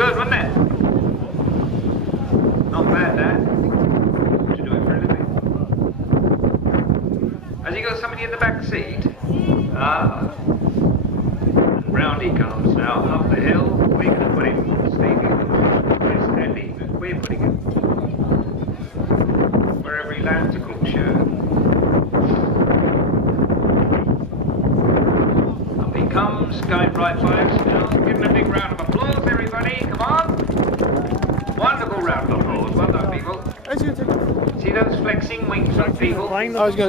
good, wasn't it? Not bad, that. To do it for a living. Has he got somebody in the back seat? Ah. And round he comes now, up the hill. We're going to put him, Stevie. Where's Andy? We're putting him. Wherever he lands, of course, yeah. Up he comes, going right by us now. Give him a big round of applause, everybody. Come on. Wonderful round of applause. Well done, people. See those flexing wings on people? I was going